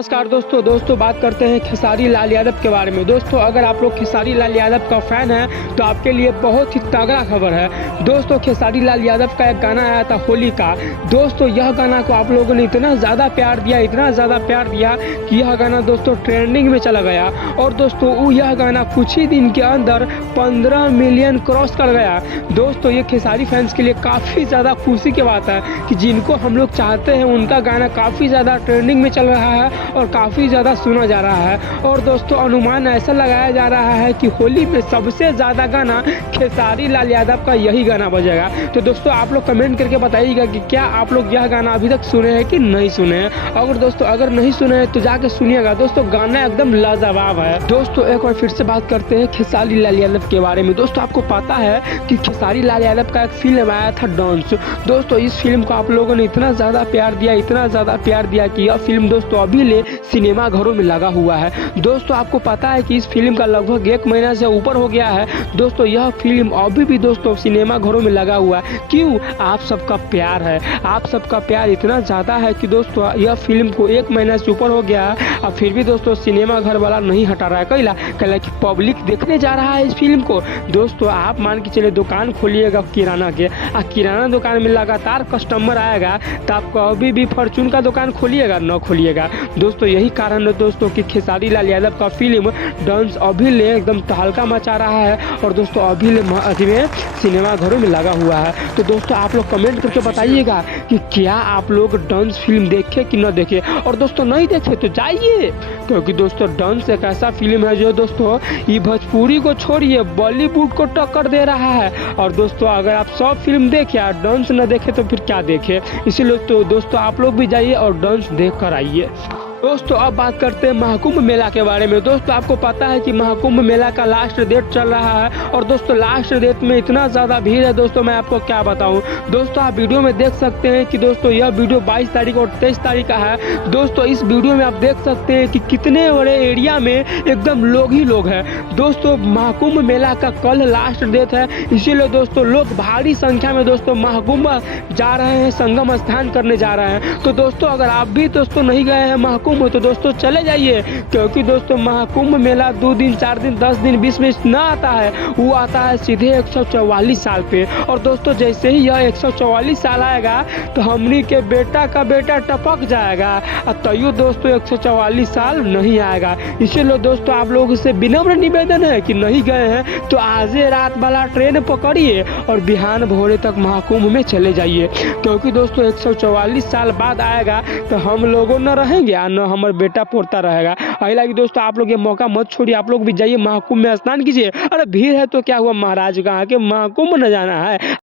नमस्कार दोस्तों बात करते हैं खेसारी लाल यादव के बारे में। दोस्तों अगर आप लोग खेसारी लाल यादव का फैन हैं तो आपके लिए बहुत ही तगड़ा खबर है। दोस्तों खेसारी लाल यादव का एक गाना आया था होली का। दोस्तों यह गाना को आप लोगों ने इतना ज़्यादा प्यार दिया कि यह गाना दोस्तों ट्रेंडिंग में चला गया। और दोस्तों यह गाना कुछ ही दिन के अंदर 15 मिलियन क्रॉस कर गया। दोस्तों ये खेसारी फैंस के लिए काफ़ी ज़्यादा खुशी की बात है कि जिनको हम लोग चाहते हैं उनका गाना काफ़ी ज़्यादा ट्रेंडिंग में चल रहा है और काफ़ी ज़्यादा सुना जा रहा है। और दोस्तों अनुमान ऐसा लगाया जा रहा है कि होली में सबसे ज़्यादा गाना खेसारी लाल यादव का यही गाना बजेगा। तो दोस्तों आप लोग कमेंट करके बताइएगा कि क्या आप लोग यह गाना अभी तक सुने हैं कि नहीं सुने हैं। अगर नहीं सुने हैं तो जाके सुनिएगा। दोस्तों गाना एकदम लाजवाब है। दोस्तों एक बार फिर से बात करते हैं खेसारी लाल यादव के बारे में। दोस्तों आपको पता है कि खेसारी लाल यादव का एक फिल्म आया था डांस। दोस्तों इस फिल्म को आप लोगों ने इतना ज़्यादा प्यार दिया कि यह फिल्म दोस्तों अभी ले सिनेमा घरों में लगा हुआ है। दोस्तों आपको पता है कि इस फिल्म का लगभग 1 महीना से ऊपर हो गया है। दोस्तों यह फिल्म अभी भी दोस्तों सिनेमा घरों में लगा हुआ है। क्यों? आप सबका प्यार है। आप सबका प्यार इतना ज़्यादा है कि दोस्तों यह फिल्म को 1 महीना से ऊपर हो गया है और फिर भी दोस्तों सिनेमा घर वाला नहीं हटा रहा है। कहला कि पब्लिक देखने जा रहा है इस फिल्म को। दोस्तों आप मान के चले दुकान खोलिएगा किराना के, किराना दुकान में लगातार कस्टमर आएगा तो आप कभी भी फॉर्चून का दुकान खोलिएगा न खोलिएगा। दोस्तों यही कारण है दोस्तों कि खेसारी लाल यादव का फिल्म डांस अभी ले एकदम तहलका मचा रहा है और दोस्तों अभी ले में सिनेमा घरों में लगा हुआ है। तो दोस्तों आप लोग कमेंट करके बताइएगा कि क्या आप लोग डांस फिल्म देखे कि न देखे। और दोस्तों नहीं देखे तो जाइए, क्योंकि दोस्तों डांस एक ऐसा फिल्म है जो दोस्तों ये भोजपुरी को छोड़िए बॉलीवुड को टक्कर दे रहा है। और दोस्तों अगर आप सब फिल्म देखे और डांस न देखे तो फिर क्या देखे। इसीलिए तो दोस्तों आप लोग भी जाइए और डांस देख कर आइए। दोस्तों अब बात करते हैं महाकुंभ मेला के बारे में। दोस्तों आपको पता है कि महाकुंभ मेला का लास्ट डेट चल रहा है और दोस्तों लास्ट डेट में इतना ज़्यादा भीड़ है दोस्तों मैं आपको क्या बताऊं। दोस्तों आप वीडियो में देख सकते हैं कि दोस्तों यह वीडियो 22 तारीख और 23 तारीख का है। दोस्तों इस वीडियो में आप देख सकते हैं कि कितने बड़े एरिया में एकदम लोग ही लोग हैं। दोस्तों महाकुंभ मेला का कल लास्ट डेट है, इसीलिए दोस्तों लोग भारी संख्या में दोस्तों महाकुंभ जा रहे हैं, संगम स्नान करने जा रहे हैं। तो दोस्तों अगर आप भी दोस्तों नहीं गए हैं महाकुंभ तो दोस्तों चले जाइए, क्योंकि दोस्तों महाकुंभ मेला 2 दिन 4 दिन 10 दिन 20 में ना आता है, वो आता है सीधे 144 साल पे। और दोस्तों जैसे ही यह 144 साल आएगा तो हमनी के बेटा का बेटा टपक जाएगा और तैयो दोस्तों 144 साल नहीं आएगा। इसीलिए दोस्तों आप लोगों से विनम्र निवेदन है कि नहीं गए हैं तो आज रात वाला ट्रेन पकड़िए और बिहान भोरे तक महाकुंभ में चले जाइए, क्योंकि दोस्तों 144 साल बाद आएगा तो हम लोगों न रहेंगे और न हमारा बेटा पोता रहेगा। अगला कि दोस्तों आप लोग ये मौका मत छोड़िए, आप लोग भी जाइए महाकुंभ में स्नान कीजिए। अरे भीड़ है तो क्या हुआ, महाराज कहाँ के महाकुंभ न जाना है।